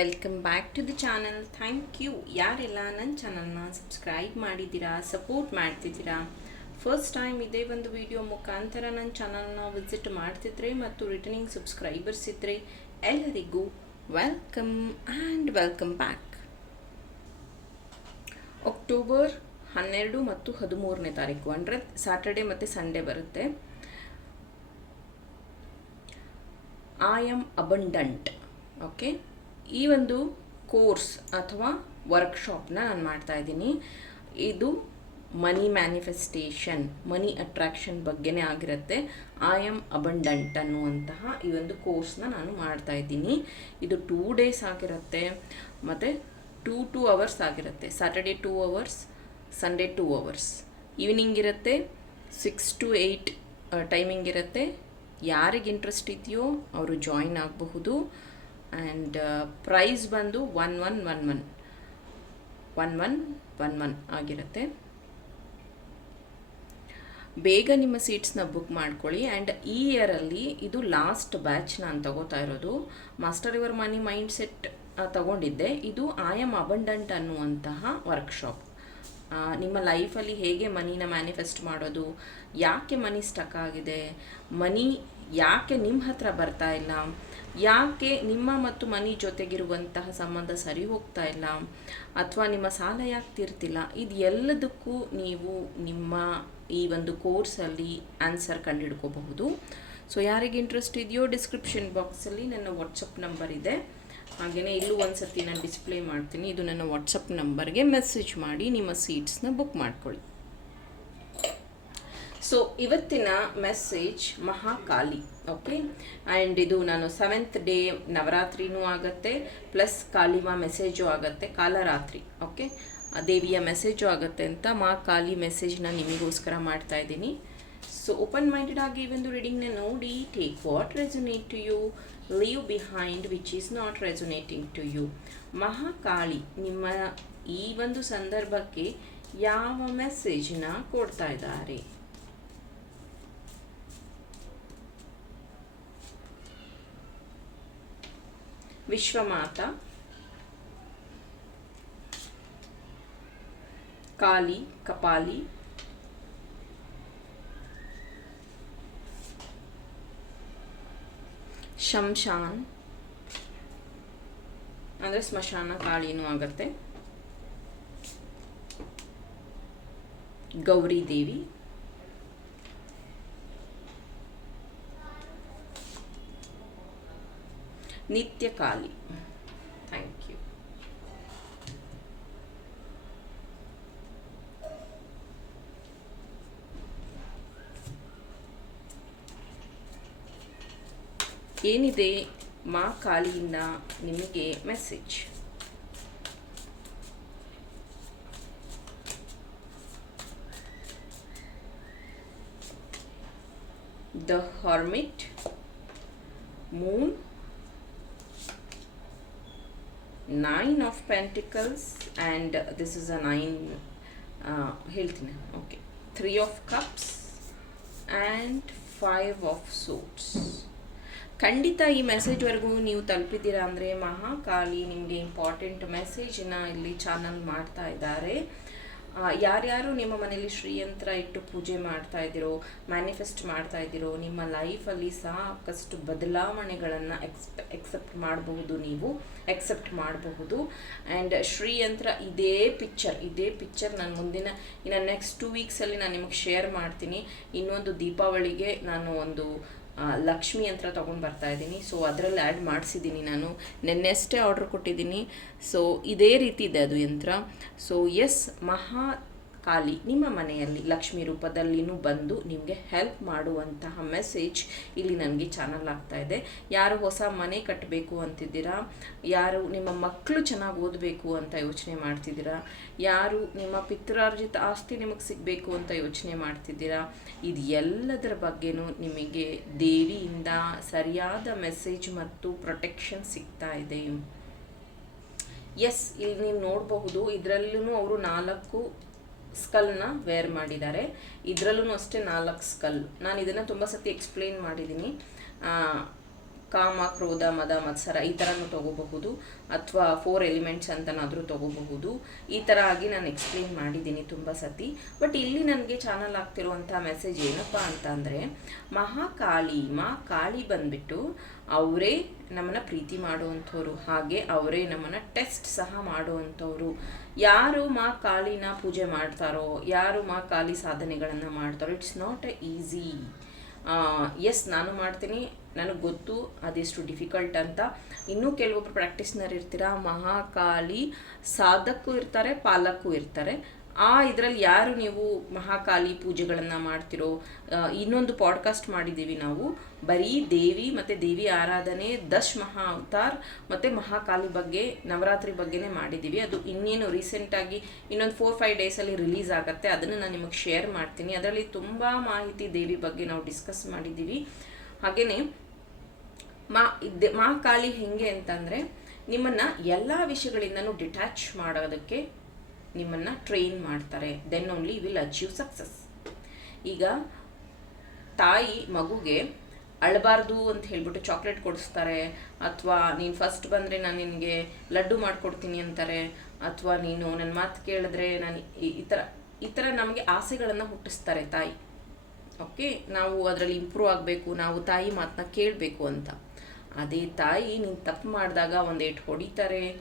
Welcome back to the channel thank you ಯಾರೆಲ್ಲ ನನ್ನ ಚಾನಲ್ನ ಸಬ್ಸ್ಕ್ರೈಬ್ ಮಾಡಿದ್ದೀರಾ ಸಪೋರ್ಟ್ ಮಾಡ್ತಿದ್ದೀರಾ? ಫಸ್ಟ್ ಟೈಮ್ ಇದೇ ಒಂದು ವಿಡಿಯೋ ಮುಖಾಂತರ ನನ್ನ ಚಾನಲ್ನ ವಿಸಿಟ್ ಮಾಡ್ತಿದ್ರೆ ಮತ್ತು ರಿಟರ್ನಿಂಗ್ ಸಬ್ಸ್ಕ್ರೈಬರ್ಸ್ ಇದ್ದರೆ ಎಲ್ಲರಿಗೂ welcome and welcome back October ಹನ್ನೆರಡು ಮತ್ತು ಹದಿಮೂರನೇ ತಾರೀಕು ಅಂದರೆ ಸ್ಯಾಟರ್ಡೆ ಮತ್ತು ಸಂಡೇ ಬರುತ್ತೆ. ಐ ಆಮ್ ಅಬಂಡಂಟ್ ಓಕೆ ಈ ಒಂದು ಕೋರ್ಸ್ ಅಥವಾ ವರ್ಕ್ಶಾಪ್ನ ನಾನು ಮಾಡ್ತಾ ಇದ್ದೀನಿ. ಇದು ಮನಿ ಮ್ಯಾನಿಫೆಸ್ಟೇಷನ್ ಮನಿ ಅಟ್ರಾಕ್ಷನ್ ಬಗ್ಗೆನೇ ಆಗಿರುತ್ತೆ. ಐ ಆಮ್ ಅಬಂಡಂಟ್ ಅನ್ನುವಂತಹ ಈ ಒಂದು ಕೋರ್ಸ್ನ ನಾನು ಮಾಡ್ತಾ ಇದ್ದೀನಿ. ಇದು ಟೂ ಡೇಸ್ ಆಗಿರುತ್ತೆ. ಮತ್ತು ಟೂ ಟೂ ಅವರ್ಸ್ ಆಗಿರುತ್ತೆ. Saturday two hours Sunday two hours evening ಇರುತ್ತೆ ಸಿಕ್ಸ್ ಟು ಏಯ್ಟ್ ಟೈಮಿಂಗ್ ಇರುತ್ತೆ. ಯಾರಿಗೆ ಇಂಟ್ರೆಸ್ಟ್ ಇದೆಯೋ ಅವರು ಜಾಯಿನ್ ಆಗಬಹುದು. ಆ್ಯಂಡ್ ಪ್ರೈಸ್ ಬಂದು one one one one one one one one ಆಗಿರುತ್ತೆ. ಬೇಗ ನಿಮ್ಮ ಸೀಟ್ಸ್ನ ಬುಕ್ ಮಾಡ್ಕೊಳ್ಳಿ. ಆ್ಯಂಡ್ ಈ ಇಯರಲ್ಲಿ ಇದು ಲಾಸ್ಟ್ ಬ್ಯಾಚ್ ನಾನು ತಗೋತಾ ಇರೋದು. Master your money mind set ತಗೊಂಡಿದ್ದೆ. ಇದು ಐ ಆಮ್ ಅಬಂಡಂಟ್ ಅನ್ನುವಂತಹ ವರ್ಕ್ಶಾಪ್ ನಿಮ್ಮ ಲೈಫಲ್ಲಿ ಹೇಗೆ ಮನಿನ ಮ್ಯಾನಿಫೆಸ್ಟ್ ಮಾಡೋದು? ಯಾಕೆ ಮನಿ ಸ್ಟಕ್ ಆಗಿದೆ? ಮನಿ ಯಾಕೆ ನಿಮ್ಮ ಹತ್ರ ಬರ್ತಾ ಇಲ್ಲ? ಯಾಕೆ ನಿಮ್ಮ ಮತ್ತು ಮನಿ ಜೊತೆಗಿರುವಂತಹ ಸಂಬಂಧ ಸರಿ ಹೋಗ್ತಾ ಇಲ್ಲ? ಅಥವಾ ನಿಮ್ಮ ಸಾಲ ಯಾಕೆ ತೀರ್ತಿಲ್ಲ? ಇದು ಎಲ್ಲದಕ್ಕೂ ನೀವು ನಿಮ್ಮ ಈ ಒಂದು ಕೋರ್ಸಲ್ಲಿ ಆನ್ಸರ್ ಕಂಡುಹಿಡ್ಕೋಬಹುದು. ಸೊ ಯಾರಿಗೆ ಇಂಟ್ರೆಸ್ಟ್ ಇದೆಯೋ ಡಿಸ್ಕ್ರಿಪ್ಷನ್ ಬಾಕ್ಸಲ್ಲಿ ನನ್ನ ವಾಟ್ಸಪ್ ನಂಬರ್ ಇದೆ. ಹಾಗೆಯೇ ಇಲ್ಲೂ ಒಂದು ಸತಿ ನಾನು ಡಿಸ್ಪ್ಲೇ ಮಾಡ್ತೀನಿ. ಇದು ನನ್ನ ವಾಟ್ಸಪ್ ನಂಬರ್ಗೆ ಮೆಸೇಜ್ ಮಾಡಿ ನಿಮ್ಮ ಸೀಟ್ಸ್ನ ಬುಕ್ ಮಾಡ್ಕೊಳ್ಳಿ. ಸೊ ಇವತ್ತಿನ ಮೆಸೇಜ್ ಮಹಾಕಾಲಿ ಓಕೆ ಆ್ಯಂಡ್ ಇದು ನಾನು ಸೆವೆಂತ್ ಡೇ ನವರಾತ್ರಿನೂ ಆಗುತ್ತೆ ಪ್ಲಸ್ ಕಾಲಿಮ ಮೆಸೇಜು ಆಗುತ್ತೆ, ಕಾಲರಾತ್ರಿ ಓಕೆ ದೇವಿಯ ಮೆಸೇಜು ಆಗುತ್ತೆ ಅಂತ ಮಾ ಕಾಲಿ ಮೆಸೇಜ್ನ ನಿಮಗೋಸ್ಕರ ಮಾಡ್ತಾ ಇದ್ದೀನಿ. ಸೊ ಓಪನ್ ಮೈಂಡೆಡ್ ಆಗಿ ಒಂದು ರೀಡಿಂಗ್ನ ನೋಡಿ take what resonate to you leave behind which is not resonating to you Mahakali ನಿಮ್ಮ ಈ ಒಂದು ಸಂದರ್ಭಕ್ಕೆ ಯಾವ ಮೆಸೇಜ್ನ ಕೊಡ್ತಾ ಇದ್ದಾರೆ? ವಿಶ್ವಮಾತ ಕಾಲಿ ಕಪಾಲಿ ಶಂಶಾನ್ ಅಂದರೆ ಸ್ಮಶಾನ ಕಾಳಿನೂ ಆಗತ್ತೆ. ಗೌರಿ ದೇವಿ. ನಿತ್ಯ ಖಾಲಿ ಥ್ಯಾಂಕ್ ಯು ಏನಿದೆ ಮಾ ಕಾಲಿಯಿಂದ ನಿಮಗೆ message? The hermit moon nine of pentacles and this is a nine ಹೇಳ್ತೀನಿ okay three of cups and five of swords ಖಂಡಿತ ಈ ಮೆಸೇಜ್ವರೆಗೂ ನೀವು ತಲುಪಿದ್ದೀರಾ ಅಂದರೆ ಮಹಾಕಾಲಿ ನಿಮಗೆ ಇಂಪಾರ್ಟೆಂಟ್ ಮೆಸೇಜನ್ನ ಇಲ್ಲಿ ಚಾನಲ್ ಮಾಡ್ತಾ ಇದ್ದಾರೆ. ಯಾರ್ಯಾರು ನಿಮ್ಮ ಮನೇಲಿ ಶ್ರೀಯಂತ್ರ ಇಟ್ಟು ಪೂಜೆ ಮಾಡ್ತಾ ಇದ್ದೀರೋ ಮ್ಯಾನಿಫೆಸ್ಟ್ ಮಾಡ್ತಾ ಇದ್ದೀರೋ, ನಿಮ್ಮ ಲೈಫಲ್ಲಿ ಸಾಕಷ್ಟು ಬದಲಾವಣೆಗಳನ್ನು ಎಕ್ಸ್ಪೆ ಎಕ್ಸೆಪ್ಟ್ ಮಾಡಬಹುದು ನೀವು ಎಕ್ಸೆಪ್ಟ್ ಮಾಡಬಹುದು. ಆ್ಯಂಡ್ ಶ್ರೀಯಂತ್ರ ಇದೇ ಪಿಕ್ಚರ್ ಇದೇ ಪಿಕ್ಚರ್ ನಾನು ಮುಂದಿನ, ಇನ್ನು ನೆಕ್ಸ್ಟ್ ಟೂ ವೀಕ್ಸಲ್ಲಿ ನಾನು ನಿಮಗೆ ಶೇರ್ ಮಾಡ್ತೀನಿ. ಇನ್ನೊಂದು ದೀಪಾವಳಿಗೆ ನಾನು ಒಂದು ಲಕ್ಷ್ಮಿ ಯಂತ್ರ ತೊಗೊಂಡು ಬರ್ತಾ ಇದ್ದೀನಿ. ಸೊ ಅದರಲ್ಲಿ ಆ್ಯಡ್ ಮಾಡಿಸಿದ್ದೀನಿ ನಾನು. ನೆನ್ನೆಷ್ಟೇ ಆರ್ಡ್ರ್ ಕೊಟ್ಟಿದ್ದೀನಿ. ಸೊ ಇದೇ ರೀತಿ ಇದೆ ಅದು ಯಂತ್ರ. ಸೊ ಎಸ್ ಮಹಾ ಕಾಲಿ ನಿಮ್ಮ ಮನೆಯಲ್ಲಿ ಲಕ್ಷ್ಮಿ ರೂಪದಲ್ಲಿನೂ ಬಂದು ನಿಮಗೆ ಹೆಲ್ಪ್ ಮಾಡುವಂತಹ ಮೆಸೇಜ್ ಇಲ್ಲಿ ನನಗೆ ಚಾನಲ್ ಆಗ್ತಾ ಇದೆ. ಯಾರು ಹೊಸ ಮನೆ ಕಟ್ಟಬೇಕು ಅಂತಿದ್ದೀರಾ? ಯಾರು ನಿಮ್ಮ ಮಕ್ಕಳು ಚೆನ್ನಾಗಿ ಓದಬೇಕು ಅಂತ ಯೋಚನೆ ಮಾಡ್ತಿದ್ದೀರಾ? ಯಾರು ನಿಮ್ಮ ಪಿತ್ರಾರ್ಜಿತ ಆಸ್ತಿ ನಿಮಗೆ ಸಿಗಬೇಕು ಅಂತ ಯೋಚನೆ ಮಾಡ್ತಿದ್ದೀರಾ? ಇದು ಎಲ್ಲದರ ಬಗ್ಗೆನೂ ನಿಮಗೆ ದೇವಿಯಿಂದ ಸರಿಯಾದ ಮೆಸೇಜ್ ಮತ್ತು ಪ್ರೊಟೆಕ್ಷನ್ ಸಿಗ್ತಾ ಇದೆ. ಎಸ್ ಇಲ್ಲಿ ನೀವು ನೋಡಬಹುದು. ಇದರಲ್ಲೂ ಅವರು ನಾಲ್ಕು ಸ್ಕಲ್ನ ವೇರ್ ಮಾಡಿದ್ದಾರೆ. ಇದರಲ್ಲೂ ಅಷ್ಟೇ ನಾಲ್ಕು ಸ್ಕಲ್ ನಾನು ಇದನ್ನು ತುಂಬ ಸತಿ ಎಕ್ಸ್ಪ್ಲೇನ್ ಮಾಡಿದ್ದೀನಿ ಕಾಮ, ಕ್ರೋಧ, ಮದ, ಮತ್ಸರ ಈ ಥರನೂ ತಗೋಬಹುದು ಅಥವಾ ಫೋರ್ ಎಲಿಮೆಂಟ್ಸ್ ಅಂತನಾದರೂ ತಗೋಬಹುದು. ಈ ಥರ ಆಗಿ ನಾನು ಎಕ್ಸ್ಪ್ಲೇನ್ ಮಾಡಿದ್ದೀನಿ ತುಂಬ ಸತಿ. ಬಟ್ ಇಲ್ಲಿ ನನಗೆ ಚಾನಲ್ ಆಗ್ತಿರುವಂಥ ಮೆಸೇಜ್ ಏನಪ್ಪ ಅಂತಂದರೆ ಮಹಾಕಾಳಿ ಮಾ ಕಾಳಿ ಬಂದ್ಬಿಟ್ಟು ಅವರೇ ನಮ್ಮನ್ನು ಪ್ರೀತಿ ಮಾಡುವಂಥವ್ರು, ಹಾಗೆ ಅವರೇ ನಮ್ಮನ್ನು ಟೆಸ್ಟ್ ಸಹ ಮಾಡುವಂಥವ್ರು. ಯಾರು ಮಾ ಕಾಳಿನ ಪೂಜೆ ಮಾಡ್ತಾರೋ, ಯಾರು ಮಾ ಕಾಳಿ ಸಾಧನೆಗಳನ್ನು ಮಾಡ್ತಾರೋ it's not a easy as ನಾನು ಮಾಡ್ತೀನಿ. ನನಗೆ ಗೊತ್ತು, ಅದೆಷ್ಟು ಡಿಫಿಕಲ್ಟ್ ಅಂತ. ಇನ್ನೂ ಕೆಲವೊಬ್ರು ಪ್ರಾಕ್ಟೀಸ್ನರ್ ಇರ್ತೀರ? ಮಹಾಕಾಳಿ ಸಾಧಕ್ಕೂ ಇರ್ತಾರೆ, ಪಾಲಕ್ಕೂ ಇರ್ತಾರೆ. ಆ ಇದರಲ್ಲಿ ಯಾರು ನೀವು ಮಹಾಕಾಲಿ ಪೂಜೆಗಳನ್ನು ಮಾಡ್ತಿರೋ ಇನ್ನೊಂದು ಪಾಡ್ಕಾಸ್ಟ್ ಮಾಡಿದ್ದೀವಿ ನಾವು. ಬರೀ ದೇವಿ ಮತ್ತು ದೇವಿ ಆರಾಧನೆ, ದಶ್ ಮಹಾ ಅವತಾರ್ ಮತ್ತು ಮಹಾಕಾಲಿ ಬಗ್ಗೆ, ನವರಾತ್ರಿ ಬಗ್ಗೆನೇ ಮಾಡಿದ್ದೀವಿ. ಅದು ಇನ್ನೇನು ರೀಸೆಂಟಾಗಿ ಇನ್ನೊಂದು ಫೋರ್ ಫೈವ್ ಡೇಸಲ್ಲಿ ರಿಲೀಸ್ ಆಗುತ್ತೆ. ಅದನ್ನು ನಾನು ನಿಮಗೆ ಶೇರ್ ಮಾಡ್ತೀನಿ. ಅದರಲ್ಲಿ ತುಂಬ ಮಾಹಿತಿ ದೇವಿ ಬಗ್ಗೆ ನಾವು ಡಿಸ್ಕಸ್ ಮಾಡಿದ್ದೀವಿ. ಹಾಗೆಯೇ ಮಾ ಇದ್ದೆ ಮಹಾಕಾಳಿ ಹೆಂಗೆ ಅಂತಂದರೆ, ನಿಮ್ಮನ್ನು ಎಲ್ಲ ವಿಷಯಗಳಿಂದನೂ ಡಿಟ್ಯಾಚ್ ಮಾಡೋದಕ್ಕೆ ನಿಮ್ಮನ್ನು ಟ್ರೈನ್ ಮಾಡ್ತಾರೆ. Then only will achieve success ಈಗ ತಾಯಿ ಮಗುಗೆ ಅಳಬಾರ್ದು ಅಂತ ಹೇಳ್ಬಿಟ್ಟು ಚಾಕ್ಲೇಟ್ ಕೊಡಿಸ್ತಾರೆ. ಅಥವಾ ನೀನು ಫಸ್ಟ್ ಬಂದರೆ ನಾನು ನಿನಗೆ ಲಡ್ಡು ಮಾಡಿಕೊಡ್ತೀನಿ ಅಂತಾರೆ. ಅಥವಾ ನೀನು ನನ್ನ ಮಾತು ಕೇಳಿದ್ರೆ ನಾನು ಈ- ಥರ ಈ ಥರ ನಮಗೆ ಆಸೆಗಳನ್ನು ಹುಟ್ಟಿಸ್ತಾರೆ ತಾಯಿ. ಓಕೆ ನಾವು ಅದರಲ್ಲಿ ಇಂಪ್ರೂವ್ ಆಗಬೇಕು, ನಾವು ತಾಯಿ ಮಾತನ್ನ ಕೇಳಬೇಕು ಅಂತ. ಅದೇ ತಾಯಿ ನೀನು ತಪ್ಪು ಮಾಡಿದಾಗ ಒಂದೇಟು ಹೊಡಿತಾರೆ,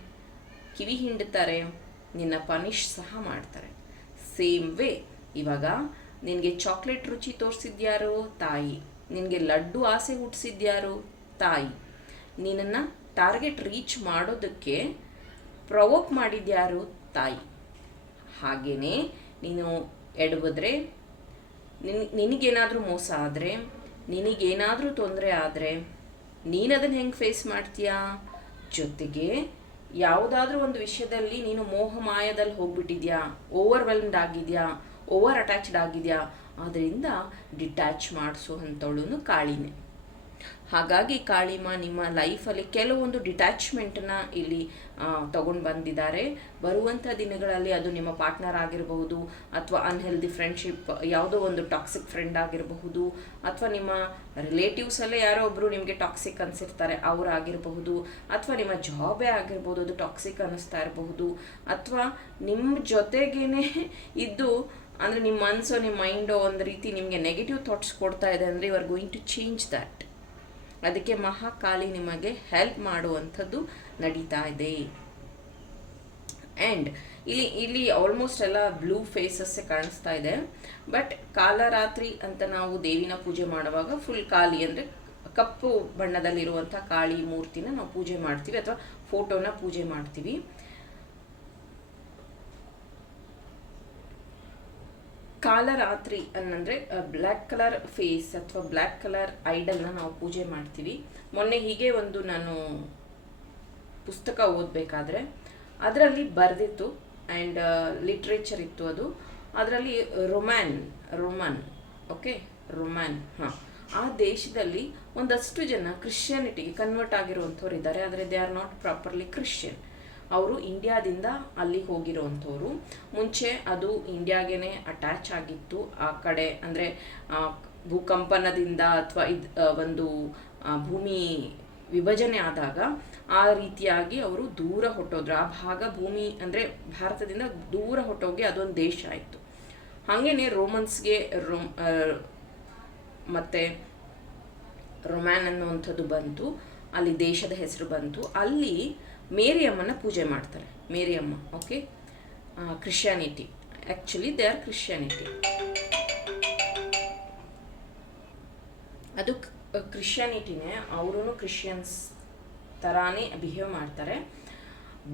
ಕಿವಿ ಹಿಂಡುತ್ತಾರೆ ನಿನ್ನ ಪನಿಷ್ ಸಹ ಮಾಡ್ತಾರೆ. ಸೇಮ್ ವೇ, ಇವಾಗ ನಿನಗೆ ಚಾಕ್ಲೇಟ್ ರುಚಿ ತೋರಿಸಿದ್ಯಾರು? ತಾಯಿ. ನಿನಗೆ ಲಡ್ಡು ಆಸೆ ಹುಟ್ಟಿಸಿದ್ಯಾರು ತಾಯಿ. ನಿನ್ನನ್ನು ಟಾರ್ಗೆಟ್ ರೀಚ್ ಮಾಡೋದಕ್ಕೆ ಪ್ರವೋಕ್ ಮಾಡಿದ್ಯಾರು? ತಾಯಿ. ಹಾಗೆಯೇ ನೀನು ಎಡಬಿದ್ರೆ, ನಿನ್, ನಿನಗೇನಾದರೂ ಮೋಸ ಆದರೆ, ನಿನಗೇನಾದರೂ ತೊಂದರೆ ಆದರೆ ನೀನು ಅದನ್ನು ಹೆಂಗೆ ಫೇಸ್ ಮಾಡ್ತೀಯಾ? ಜೊತೆಗೆ ಯಾವುದಾದ್ರೂ ಒಂದು ವಿಷಯದಲ್ಲಿ ನೀನು ಮೋಹ ಮಾಯದಲ್ಲಿ ಹೋಗ್ಬಿಟ್ಟಿದ್ಯಾ? ಓವರ್ವೆಲ್ಮ್ಡ್ ಆಗಿದ್ಯಾ? ಓವರ್ ಅಟ್ಯಾಚ್ಡ್ ಆಗಿದೆಯಾ ಅದರಿಂದ ಡಿಟ್ಯಾಚ್ ಮಾಡಿಸುವಂಥವಳು ಕಾಳಿನೇ. ಹಾಗಾಗಿ ಕಾಳಿಮ ನಿಮ್ಮ ಲೈಫಲ್ಲಿ ಕೆಲವೊಂದು ಡಿಟ್ಯಾಚ್ಮೆಂಟನ್ನ ಇಲ್ಲಿ ತಗೊಂಡು ಬಂದಿದ್ದಾರೆ. ಬರುವಂಥ ದಿನಗಳಲ್ಲಿ ಅದು ನಿಮ್ಮ ಪಾರ್ಟ್ನರ್ ಆಗಿರಬಹುದು, ಅಥವಾ ಅನ್ಹೆಲ್ದಿ ಫ್ರೆಂಡ್ಶಿಪ್ ಯಾವುದೋ ಒಂದು ಟಾಕ್ಸಿಕ್ ಫ್ರೆಂಡ್ ಆಗಿರಬಹುದು, ಅಥವಾ ನಿಮ್ಮ ರಿಲೇಟಿವ್ಸಲ್ಲೇ ಯಾರೋ ಒಬ್ಬರು ನಿಮಗೆ ಟಾಕ್ಸಿಕ್ ಅನಿಸಿರ್ತಾರೆ ಅವರಾಗಿರಬಹುದು ಅಥವಾ ನಿಮ್ಮ ಜಾಬೇ ಆಗಿರ್ಬೋದು, ಅದು ಟಾಕ್ಸಿಕ್ ಅನ್ನಿಸ್ತಾ ಇರಬಹುದು, ಅಥವಾ ನಿಮ್ಮ ಜೊತೆಗೇನೆ ಇದ್ದು, ಅಂದರೆ ನಿಮ್ಮ ಮನಸ್ಸು ನಿಮ್ಮ ಮೈಂಡು ಒಂದು ರೀತಿ ನಿಮಗೆ ನೆಗೆಟಿವ್ ಥಾಟ್ಸ್ ಕೊಡ್ತಾ ಇದೆ ಅಂದರೆ you are going to change that ಅದಕ್ಕೆ ಮಹಾಕಾಳಿ ನಿಮಗೆ ಹೆಲ್ಪ್ ಮಾಡುವಂಥದ್ದು ನಡೀತಾ ಇದೆ. ಆ್ಯಂಡ್ ಇಲ್ಲಿ ಇಲ್ಲಿ ಆಲ್ಮೋಸ್ಟ್ ಎಲ್ಲ ಬ್ಲೂ ಫೇಸಸ್ಸೇ ಕಾಣಿಸ್ತಾ ಇದೆ. ಬಟ್ ಕಾಲರಾತ್ರಿ ಅಂತ ನಾವು ದೇವಿನ ಪೂಜೆ ಮಾಡುವಾಗ ಫುಲ್ ಕಾಳಿ ಅಂದರೆ ಕಪ್ಪು ಬಣ್ಣದಲ್ಲಿರುವಂಥ ಕಾಳಿ ಮೂರ್ತಿನ ನಾವು ಪೂಜೆ ಮಾಡ್ತೀವಿ ಅಥವಾ ಫೋಟೋನ ಪೂಜೆ ಮಾಡ್ತೀವಿ. ಕಾಲರಾತ್ರಿ ಅನ್ನಂದ್ರೆ ಬ್ಲ್ಯಾಕ್ ಕಲರ್ ಫೇಸ್ ಅಥವಾ ಬ್ಲ್ಯಾಕ್ ಕಲರ್ ಐಡಲ್ನ ನಾವು ಪೂಜೆ ಮಾಡ್ತೀವಿ. ಮೊನ್ನೆ ಹೀಗೆ ಒಂದು ನಾನು ಪುಸ್ತಕ ಓದಬೇಕಾದ್ರೆ, ಅದರಲ್ಲಿ ಬರೆದಿತ್ತು ಆ್ಯಂಡ್ ಲಿಟ್ರೇಚರ್ ಇತ್ತು ಅದು. ಅದರಲ್ಲಿ ರೊಮ್ಯಾನ್ ರೊಮ್ಯಾನ್ ಓಕೆ ರೊಮ್ಯಾನ್ ಹಾಂ. ಆ ದೇಶದಲ್ಲಿ ಒಂದಷ್ಟು ಜನ ಕ್ರಿಶ್ಚಿಯಾನಿಟಿಗೆ ಕನ್ವರ್ಟ್ ಆಗಿರುವಂಥವ್ರು ಇದ್ದಾರೆ ಆದರೆ they are not properly Christian ಅವರು ಇಂಡಿಯಾದಿಂದ ಅಲ್ಲಿ ಹೋಗಿರೋವಂಥವ್ರು. ಮುಂಚೆ ಅದು ಇಂಡಿಯಾಗೇನೆ ಅಟ್ಯಾಚ್ ಆಗಿತ್ತು. ಆ ಕಡೆ ಅಂದರೆ ಭೂಕಂಪನದಿಂದ ಅಥವಾ ಇದು ಒಂದು ಭೂಮಿ ವಿಭಜನೆ ಆದಾಗ ಆ ರೀತಿಯಾಗಿ ಅವರು ದೂರ ಹೊಟ್ಟೋದ್ರು ಆ ಭಾಗ ಭೂಮಿ ಅಂದರೆ ಭಾರತದಿಂದ ದೂರ ಹೊಟ್ಟೋಗಿ ಅದೊಂದು ದೇಶ ಆಯಿತು. ಹಾಗೇನೆ ರೋಮನ್ಸ್ಗೆ ರೋಮ್ ಮತ್ತೆ ರೊಮ್ಯಾನ್ ಅನ್ನುವಂಥದ್ದು ಬಂತು. ಅಲ್ಲಿ ದೇಶದ ಹೆಸರು ಬಂತು. ಅಲ್ಲಿ ಮೇರಿಯಮ್ಮನ ಪೂಜೆ ಮಾಡ್ತಾರೆ. Mariyamma okay Christianity actually they are Christianity ಅದು ಕ್ರಿಶ್ಚಿಯಾನಿಟಿನೇ ಅವರು ಕ್ರಿಶ್ಚಿಯನ್ಸ್ ಥರಾನೇ ಬಿಹೇವ್ ಮಾಡ್ತಾರೆ.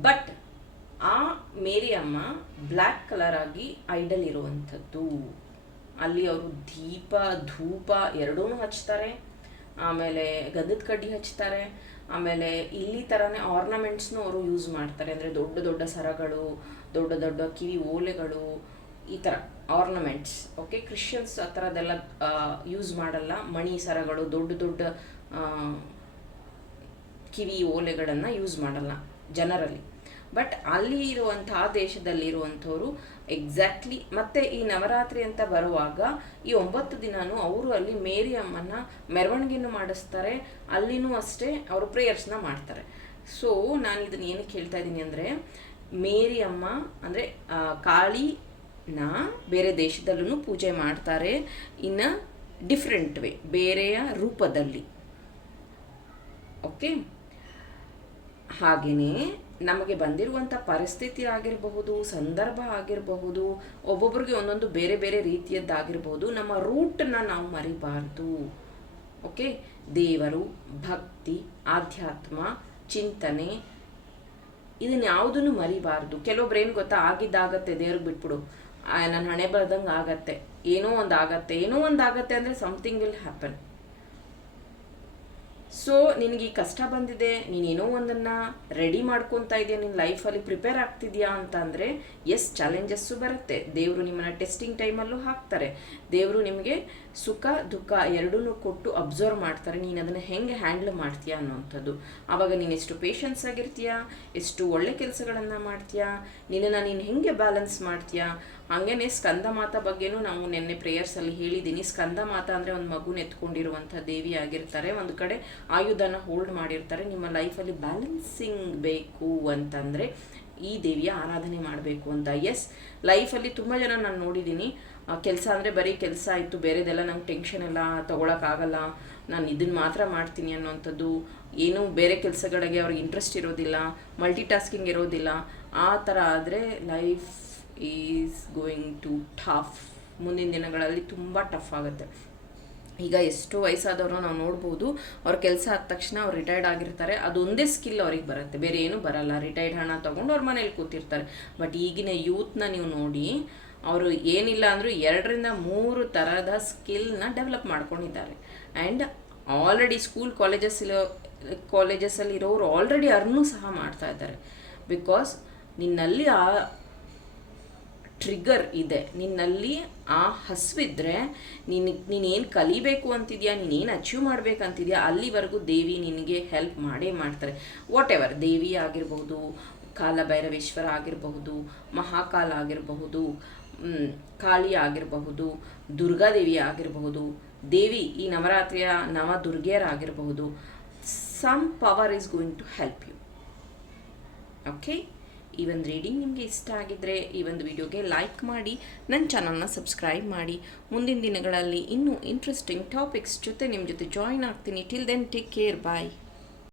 ಬಟ್ ಆ ಮೇರಿಯಮ್ಮ ಬ್ಲ್ಯಾಕ್ ಕಲರ್ ಆಗಿ ಐಡಲ್ ಇರುವಂಥದ್ದು. ಅಲ್ಲಿ ಅವರು ದೀಪ, ಧೂಪ ಎರಡೂ ಹಚ್ತಾರೆ. ಆಮೇಲೆ ಗಂಧದ ಕಡ್ಡಿ ಹಚ್ತಾರೆ. ಆಮೇಲೆ ಇಲ್ಲಿ ಥರನೇ ಆರ್ನಮೆಂಟ್ಸ್ನು ಅವರು ಯೂಸ್ ಮಾಡ್ತಾರೆ. ಅಂದರೆ ದೊಡ್ಡ ದೊಡ್ಡ ಸರಗಳು, ದೊಡ್ಡ ದೊಡ್ಡ ಕಿವಿ ಓಲೆಗಳು, ಈ ಥರ ಆರ್ನಮೆಂಟ್ಸ್ ಓಕೆ ಕ್ರಿಶ್ಚಿಯನ್ಸ್ ಆ ಥರದ್ದೆಲ್ಲ ಯೂಸ್ ಮಾಡಲ್ಲ. ಮಣಿ ಸರಗಳು, ದೊಡ್ಡ ದೊಡ್ಡ ಕಿವಿ ಓಲೆಗಳನ್ನು ಯೂಸ್ ಮಾಡಲ್ಲ ಜನರಲ್ಲಿ. ಬಟ್ ಅಲ್ಲಿ ಇರುವಂತಹ ದೇಶದಲ್ಲಿರುವಂಥವರು ಎಕ್ಸಾಕ್ಟ್ಲಿ ಮತ್ತೆ ಈ ನವರಾತ್ರಿ ಅಂತ ಬರುವಾಗ ಈ ಒಂಬತ್ತು ದಿನಾನು ಅವರು ಅಲ್ಲಿ ಮೇರಿ ಅಮ್ಮನ ಮೆರವಣಿಗೆಯನ್ನು ಮಾಡಿಸ್ತಾರೆ. ಅಲ್ಲಿನೂ ಅಷ್ಟೇ ಅವರು ಪ್ರೇಯರ್ಸ್ನ ಮಾಡ್ತಾರೆ. ಸೊ ನಾನು ಇದನ್ನ ಏನಕ್ಕೆ ಹೇಳ್ತಾ ಇದ್ದೀನಿ ಅಂದರೆ ಮೇರಿ ಅಮ್ಮ ಅಂದರೆ ಕಾಳಿನ ಬೇರೆ ದೇಶದಲ್ಲೂ ಪೂಜೆ ಮಾಡ್ತಾರೆ ಇನ್ನ ಡಿಫ್ರೆಂಟ್ ವೇ ಬೇರೆಯ ರೂಪದಲ್ಲಿ. ಓಕೆ ಹಾಗೆಯೇ ನಮಗೆ ಬಂದಿರುವಂಥ ಪರಿಸ್ಥಿತಿ ಆಗಿರಬಹುದು, ಸಂದರ್ಭ ಆಗಿರಬಹುದು, ಒಬ್ಬೊಬ್ರಿಗೆ ಒಂದೊಂದು ಬೇರೆ ಬೇರೆ ರೀತಿಯದ್ದಾಗಿರ್ಬೋದು ನಮ್ಮ ರೂಟನ್ನ ನಾವು ಮರಿಬಾರ್ದು. ಓಕೆ? ದೇವರು, ಭಕ್ತಿ, ಆಧ್ಯಾತ್ಮ, ಚಿಂತನೆ, ಇದನ್ನ ಯಾವುದನ್ನು ಮರಿಬಾರ್ದು. ಕೆಲವೊಬ್ರು ಏನು ಗೊತ್ತಾ? ಆಗಿದ್ದಾಗತ್ತೆ, ದೇವ್ರಿಗೆ ಬಿಟ್ಬಿಡು. ನನ್ನ ಹಣೆ ಬರ್ದಂಗೆ ಆಗತ್ತೆ. ಏನೋ ಒಂದು ಆಗತ್ತೆ ಏನೋ ಒಂದು ಆಗತ್ತೆ ಅಂದರೆ ಸಮಥಿಂಗ್ ವಿಲ್ ಹ್ಯಾಪನ್ ಸೊ ನಿನಗೆ ಈ ಕಷ್ಟ ಬಂದಿದೆ, ನೀನೇನೋ ಒಂದನ್ನು ರೆಡಿ ಮಾಡ್ಕೊತಾ ಇದೆಯಾ ನಿನ್ನ ಲೈಫಲ್ಲಿ ಪ್ರಿಪೇರ್ ಆಗ್ತಿದ್ಯಾ ಅಂತ ಅಂದರೆ ಎಸ್ ಚಾಲೆಂಜಸ್ಸು ಬರುತ್ತೆ. ದೇವರು ನಿಮ್ಮನ್ನು ಟೆಸ್ಟಿಂಗ್ ಟೈಮಲ್ಲೂ ಹಾಕ್ತಾರೆ. ದೇವರು ನಿಮಗೆ ಸುಖ, ದುಃಖ ಎರಡೂ ಕೊಟ್ಟು ಅಬ್ಸರ್ವ್ ಮಾಡ್ತಾರೆ. ನೀನು ಅದನ್ನು ಹೆಂಗೆ ಹ್ಯಾಂಡ್ಲ್ ಮಾಡ್ತೀಯಾ ಅನ್ನೋವಂಥದ್ದು ಆವಾಗ ನೀನು ಎಷ್ಟು ಪೇಷನ್ಸ್ ಆಗಿರ್ತೀಯಾ? ಎಷ್ಟು ಒಳ್ಳೆ ಕೆಲಸಗಳನ್ನು ಮಾಡ್ತೀಯಾ? ನಿನ್ನನ್ನು ನೀನು ಹೆಂಗೆ ಬ್ಯಾಲೆನ್ಸ್ ಮಾಡ್ತೀಯಾ? ಹಾಗೇನೆ ಸ್ಕಂದ ಮಾತಾ ಬಗ್ಗೆನೂ ನಾವು ನಿನ್ನೆ ಪ್ರೇಯರ್ಸಲ್ಲಿ ಹೇಳಿದ್ದೀನಿ ಸ್ಕಂದ ಮಾತಾ ಅಂದರೆ ಒಂದು ಮಗುನ ಎತ್ಕೊಂಡಿರುವಂಥ ದೇವಿ ಆಗಿರ್ತಾರೆ. ಒಂದು ಕಡೆ ಆಯುಧನ ಹೋಲ್ಡ್ ಮಾಡಿರ್ತಾರೆ. ನಿಮ್ಮ ಲೈಫಲ್ಲಿ ಬ್ಯಾಲೆನ್ಸಿಂಗ್ ಬೇಕು ಅಂತಂದರೆ ಈ ದೇವಿಯ ಆರಾಧನೆ ಮಾಡಬೇಕು ಅಂತ. ಎಸ್ ಲೈಫಲ್ಲಿ ತುಂಬ ಜನ ನಾನು ನೋಡಿದ್ದೀನಿ ಕೆಲಸ ಅಂದರೆ ಬರೀ ಕೆಲಸ ಆಯಿತು. ಬೇರೆದೆಲ್ಲ ನಂಗೆ ಟೆನ್ಷನ್ ಎಲ್ಲ ತೊಗೊಳಕ್ಕಾಗಲ್ಲ. ನಾನು ಇದನ್ನು ಮಾತ್ರ ಮಾಡ್ತೀನಿ ಅನ್ನೋವಂಥದ್ದು. ಏನೂ ಬೇರೆ ಕೆಲಸಗಳಿಗೆ ಅವ್ರಿಗೆ ಇಂಟ್ರೆಸ್ಟ್ ಇರೋದಿಲ್ಲ. ಮಲ್ಟಿ ಟಾಸ್ಕಿಂಗ್ ಇರೋದಿಲ್ಲ. ಆ ಥರ ಆದರೆ life is going to tough ಮುಂದಿನ ದಿನಗಳಲ್ಲಿ ತುಂಬ ಟಫ್ ಆಗುತ್ತೆ. ಈಗ ಎಷ್ಟು ವಯಸ್ಸಾದವರು ನಾವು ನೋಡ್ಬೋದು, ಅವ್ರ ಕೆಲಸ ಆದ ತಕ್ಷಣ ಅವ್ರು ರಿಟೈರ್ಡ್ ಆಗಿರ್ತಾರೆ. ಅದೊಂದೇ ಸ್ಕಿಲ್ ಅವ್ರಿಗೆ ಬರುತ್ತೆ. ಬೇರೆ ಏನೂ ಬರಲ್ಲ. ರಿಟೈರ್ಡ್ ಹಣ ತೊಗೊಂಡು ಅವ್ರ ಮನೇಲಿ ಕೂತಿರ್ತಾರೆ. ಬಟ್ ಈಗಿನ ಯೂತ್ನ ನೀವು ನೋಡಿ, ಅವರು ಏನಿಲ್ಲ ಅಂದರೂ ಎರಡರಿಂದ ಮೂರು ಥರದ ಸ್ಕಿಲ್ನ ಡೆವಲಪ್ ಮಾಡ್ಕೊಂಡಿದ್ದಾರೆ. ಆ್ಯಂಡ್ ಆಲ್ರೆಡಿ ಸ್ಕೂಲ್ ಕಾಲೇಜಸ್ ಇರೋರು ಆಲ್ರೆಡಿ ಅರ್ನೂ ಸಹ ಮಾಡ್ತಾ ಇದ್ದಾರೆ. ಬಿಕಾಸ್ ನಿನ್ನಲ್ಲಿ ಆ ಟ್ರಿಗರ್ ಇದೆ. ನಿನ್ನಲ್ಲಿ ಆ ಹಸುವಿದ್ರೆ ನೀನು ನೀನೇನು ಕಲಿಬೇಕು ಅಂತಿದ್ಯಾ ನೀನೇನು ಅಚೀವ್ ಮಾಡ್ಬೇಕಂತಿದ್ಯಾ ಅಲ್ಲಿವರೆಗೂ ದೇವಿ ನಿನಗೆ ಹೆಲ್ಪ್ ಮಾಡೇ ಮಾಡ್ತಾರೆ. ವಾಟ್ ಎವರ್ ದೇವಿ ಆಗಿರಬಹುದು, ಕಾಲಭೈರವೇಶ್ವರ ಆಗಿರಬಹುದು, ಮಹಾಕಾಲ ಆಗಿರಬಹುದು ಕಾಳಿ ಆಗಿರಬಹುದು, ದುರ್ಗಾದೇವಿ ಆಗಿರಬಹುದು, ದೇವಿ ಈ ನವರಾತ್ರಿಯ ನವ ದುರ್ಗೆಯರಾಗಿರಬಹುದು some power is going to help you okay ಈ ಒಂದು ರೀಡಿಂಗ್ ನಿಮಗೆ ಇಷ್ಟ ಆಗಿದ್ದರೆ ಈ ಒಂದು ವಿಡಿಯೋಗೆ ಲೈಕ್ ಮಾಡಿ ನನ್ನ ಚಾನಲ್ನ ಸಬ್ಸ್ಕ್ರೈಬ್ ಮಾಡಿ. ಮುಂದಿನ ದಿನಗಳಲ್ಲಿ ಇನ್ನೂ ಇಂಟ್ರೆಸ್ಟಿಂಗ್ ಟಾಪಿಕ್ಸ್ ಜೊತೆ ನಿಮ್ಮ ಜೊತೆ ಜಾಯಿನ್ ಆಗ್ತೀನಿ. Till then take care bye